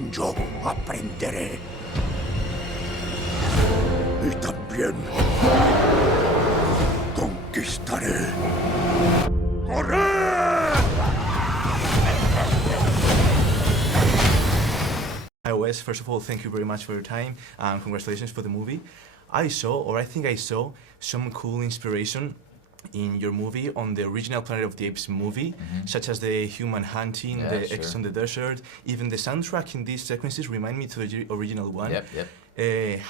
aprenderán, yo aprenderé. Y también conquistaré. ¡Corred! Hi Wes, first of all, thank you very much for your time and congratulations for the movie. I think I saw some cool inspiration in your movie on the original Planet of the Apes movie, such as the human hunting, the X on the desert, even the soundtrack in these sequences remind me to the original one.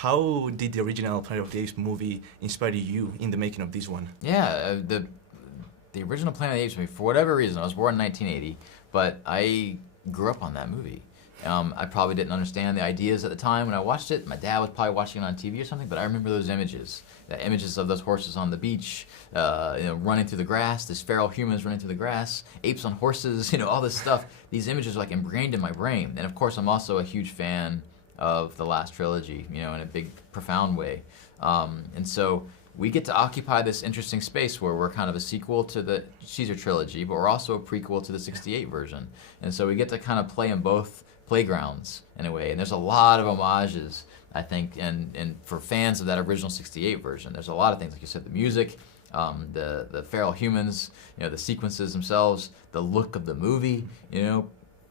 How did the original Planet of the Apes movie inspire you in the making of this one? Yeah, the original Planet of the Apes movie, for whatever reason, I was born in 1980, but I grew up on that movie. I probably didn't understand the ideas at the time when I watched it. My dad was probably watching it on TV or something, but I remember those images. The images of those horses on the beach, running through the grass, these feral humans running through the grass, apes on horses, all this stuff. These images are like ingrained in my brain. And of course, I'm also a huge fan of the last trilogy, in a big, profound way. And so we get to occupy this interesting space where we're kind of a sequel to the Caesar trilogy, but we're also a prequel to the 68 version. And so we get to kind of play in both playgrounds in a way, and there's a lot of homages, I think, and for fans of that original 68 version, there's a lot of things, like you said, the music, the feral humans, the sequences themselves, the look of the movie,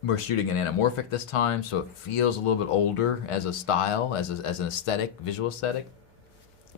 we're shooting an anamorphic this time, so it feels a little bit older as a style, as an aesthetic, visual aesthetic.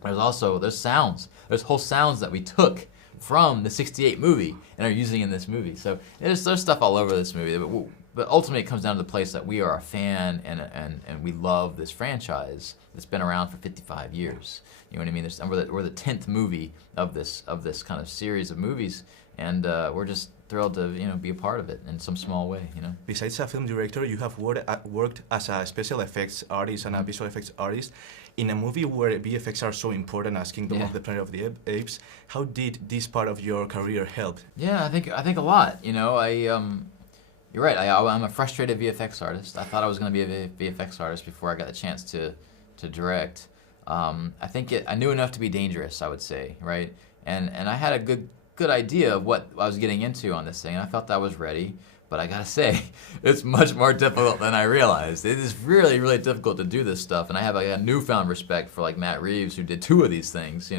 There's sounds, there's whole sounds that we took from the 68 movie and are using in this movie, so there's stuff all over this movie. But ultimately, it comes down to the place that we are a fan and we love this franchise that's been around for 55 years. You know what I mean? We're the 10th movie of this kind of series of movies, and we're just thrilled to be a part of it in some small way. Besides a film director, you have worked as a special effects artist and a visual effects artist. In a movie where VFX are so important as Kingdom of the Planet of the Apes, how did this part of your career help? Yeah, I think a lot. You're right. I'm a frustrated VFX artist. I thought I was going to be a VFX artist before I got the chance to direct. I think I knew enough to be dangerous, I would say, right? And I had a good idea of what I was getting into on this thing. I felt I was ready, but I gotta say, it's much more difficult than I realized. It is really, really difficult to do this stuff, and I have a newfound respect for like Matt Reeves, who did 2 of these things,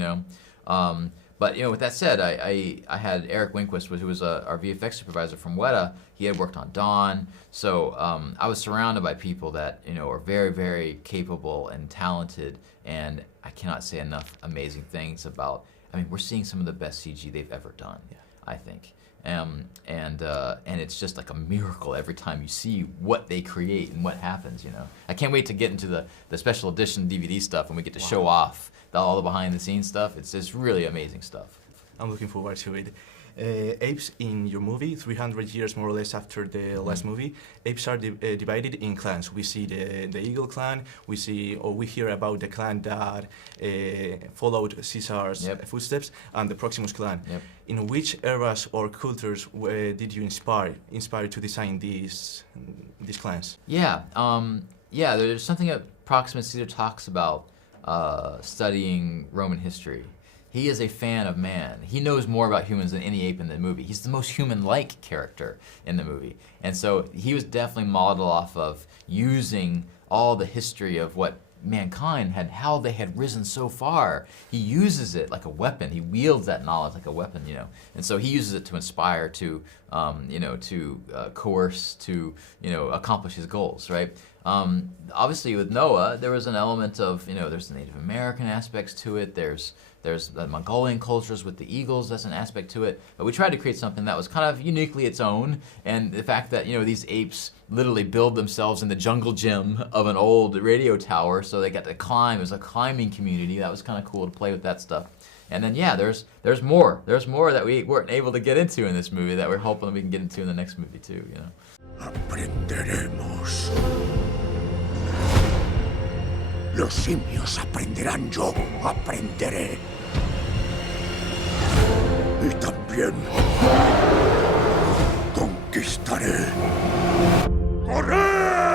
But with that said, I had Eric Winquist, who was our VFX supervisor from Weta. He had worked on Dawn, so I was surrounded by people that are very, very capable and talented, and I cannot say enough amazing things about. I mean, we're seeing some of the best CG they've ever done, I think, and it's just like a miracle every time you see what they create and what happens. I can't wait to get into the special edition DVD stuff, and we get to show off all the behind-the-scenes stuff. It's really amazing stuff. I'm looking forward to it. Apes in your movie, 300 years more or less after the last movie, apes are divided in clans. We see the Eagle clan, we hear about the clan that followed Caesar's footsteps, and the Proximus clan. In which eras or cultures did you inspire to design these clans? There's something that Proximus Caesar talks about studying Roman history. He is a fan of man. He knows more about humans than any ape in the movie. He's the most human-like character in the movie. And so he was definitely modeled off of using all the history of what mankind had, how they had risen so far. He uses it like a weapon. He wields that knowledge like a weapon, And so he uses it to inspire, to coerce, to accomplish his goals, right? Obviously, with Noah, there was an element of there's the Native American aspects to it. There's the Mongolian cultures with the eagles. That's an aspect to it. But we tried to create something that was kind of uniquely its own. And the fact that these apes literally build themselves in the jungle gym of an old radio tower, so they got to climb. It was a climbing community. That was kind of cool to play with that stuff. And then there's more. There's more that we weren't able to get into in this movie that we're hoping we can get into in the next movie too. Aprenderemos. Los simios aprenderán, yo aprenderé. Y también conquistaré. ¡Corred!